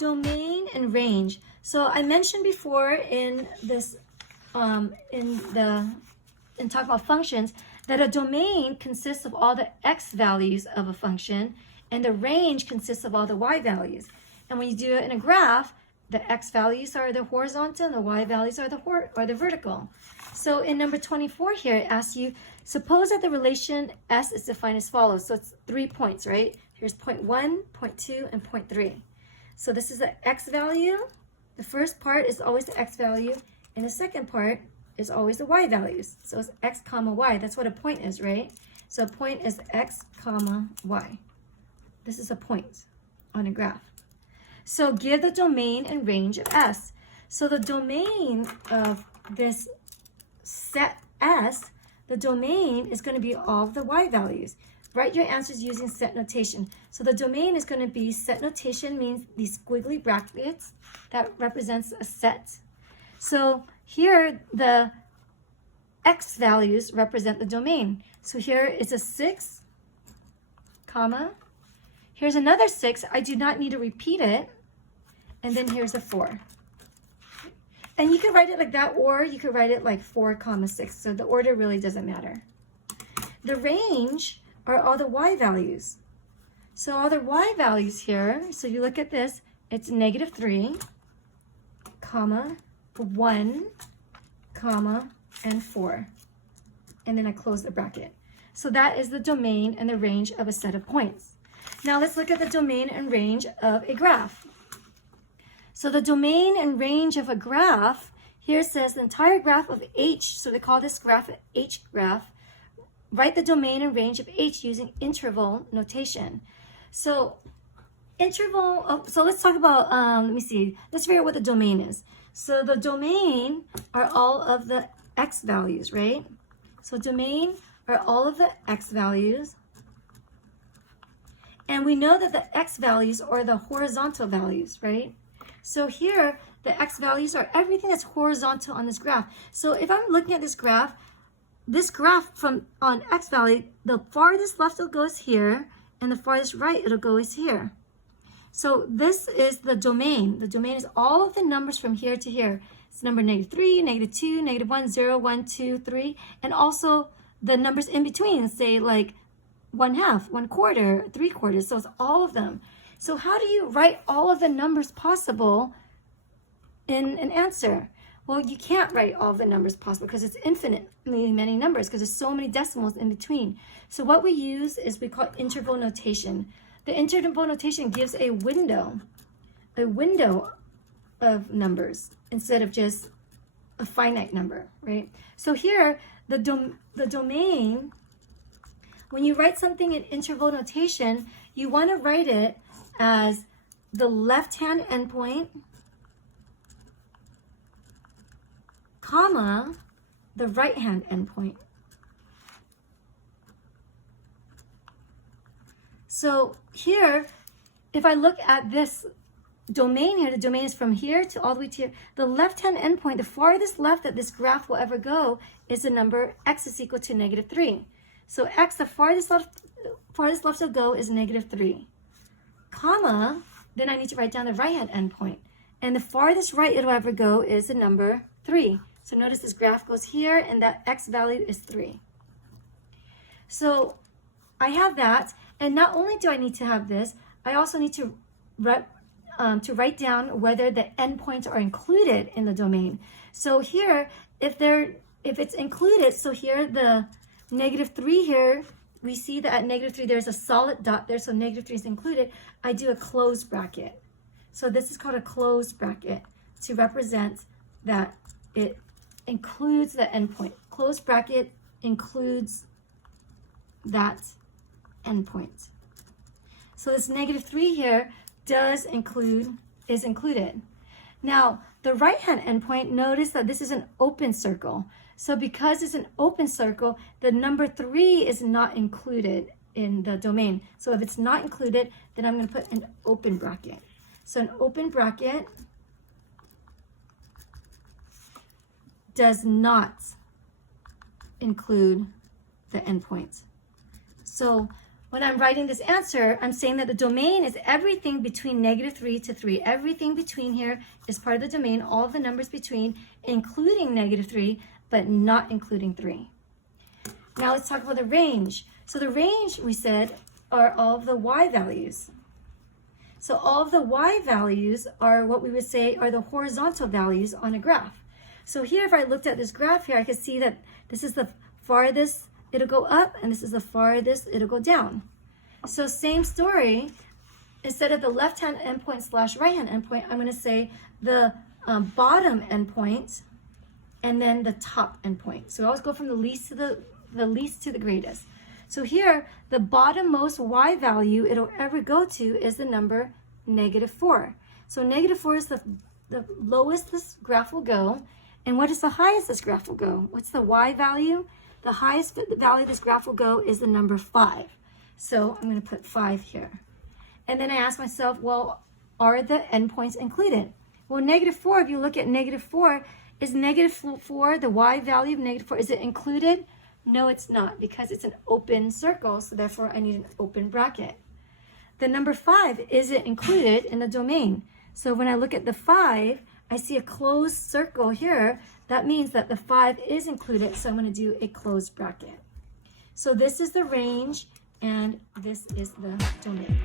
domain and range. So I mentioned before in this, in talk about functions, that a domain consists of all the x values of a function, and the range consists of all the y values. And when you do it in a graph, the x values are the horizontal and the y values are the vertical. So in number 24 here, it asks you, suppose that the relation S is defined as follows. So it's 3 points, right? Here's point 1, point 2, and point 3. So this is the x value. The first part is always the x value, and the second part is always the y values. So it's x comma y. That's what a point is, right? So a point is x comma y. This is a point on a graph. So give the domain and range of S. So the domain of this set S, the domain is going to be all of the y values. Write your answers using set notation. So the domain is going to be, set notation means these squiggly brackets that represents a set. So here the x values represent the domain. So here is a 6, comma. Here's another 6. I do not need to repeat it. And then here's a 4. And you can write it like that, or you could write it like 4 comma 6. So the order really doesn't matter. The range are all the y values. So all the y values here, so you look at this, it's -3, comma, 1, comma, and 4. And then I close the bracket. So that is the domain and the range of a set of points. Now let's look at the domain and range of a graph. So the domain and range of a graph, here says the entire graph of H, so they call this graph an H graph. Write the domain and range of H using interval notation. So interval, so let's talk about, let me see, let's figure out what the domain is. So the domain are all of the x values, right? So domain are all of the x values. And we know that the x values are the horizontal values, right? So here, the x values are everything that's horizontal on this graph. So if I'm looking at this graph from on x value, the farthest left it'll go is here, and the farthest right it'll go is here. So this is the domain. The domain is all of the numbers from here to here. It's number -3, -2, -1, 0, 1, 2, 3, and also the numbers in between, say like 1/2, 1/4, 3/4. So it's all of them. So how do you write all of the numbers possible in an answer? Well, you can't write all of the numbers possible because it's infinitely many numbers because there's so many decimals in between. So what we use is we call interval notation. The interval notation gives a window of numbers instead of just a finite number, right? So here, the domain, when you write something in interval notation, you want to write it as the left-hand endpoint, comma, the right-hand endpoint. So here, if I look at this domain here, the domain is from here to all the way to here. The left-hand endpoint, the farthest left that this graph will ever go, is the number x is equal to -3. So x, the farthest left to go is -3. Comma, then I need to write down the right-hand endpoint. And the farthest right it'll ever go is the number 3. So notice this graph goes here, and that x value is 3. So I have that, and not only do I need to have this, I also need to write down whether the endpoints are included in the domain. So here, if it's included, so here the -3 here, we see that at -3 there's a solid dot there, so -3 is included. I do a closed bracket. So this is called a closed bracket to represent that it includes the endpoint. Closed bracket includes that endpoint. So this -3 here is included. Now, the right-hand endpoint, notice that this is an open circle. So because it's an open circle, the number 3 is not included in the domain. So if it's not included, then I'm going to put an open bracket. So an open bracket does not include the endpoint. So when I'm writing this answer, I'm saying that the domain is everything between -3 to 3. Everything between here is part of the domain, all of the numbers between, including -3, but not including 3. Now let's talk about the range. So the range, we said, are all of the y values. So all of the y values are what we would say are the horizontal values on a graph. So here, if I looked at this graph here, I could see that this is the farthest it'll go up, and this is the farthest it'll go down. So same story, instead of the left-hand endpoint / right-hand endpoint, I'm going to say the bottom endpoint and then the top endpoint. So I always go from the least to the greatest. So here, the bottommost y value it'll ever go to is the number -4. So -4 is the lowest this graph will go. And what is the highest this graph will go? What's the y value? The highest value this graph will go is the number 5. So I'm going to put 5 here. And then I ask myself, well, are the endpoints included? Well, -4, if you look at -4, is -4, the y value of -4, is it included? No, it's not, because it's an open circle, so therefore I need an open bracket. The number 5, is it included in the domain? So when I look at the 5, I see a closed circle here. That means that the 5 is included, so I'm going to do a closed bracket. So this is the range, and this is the domain.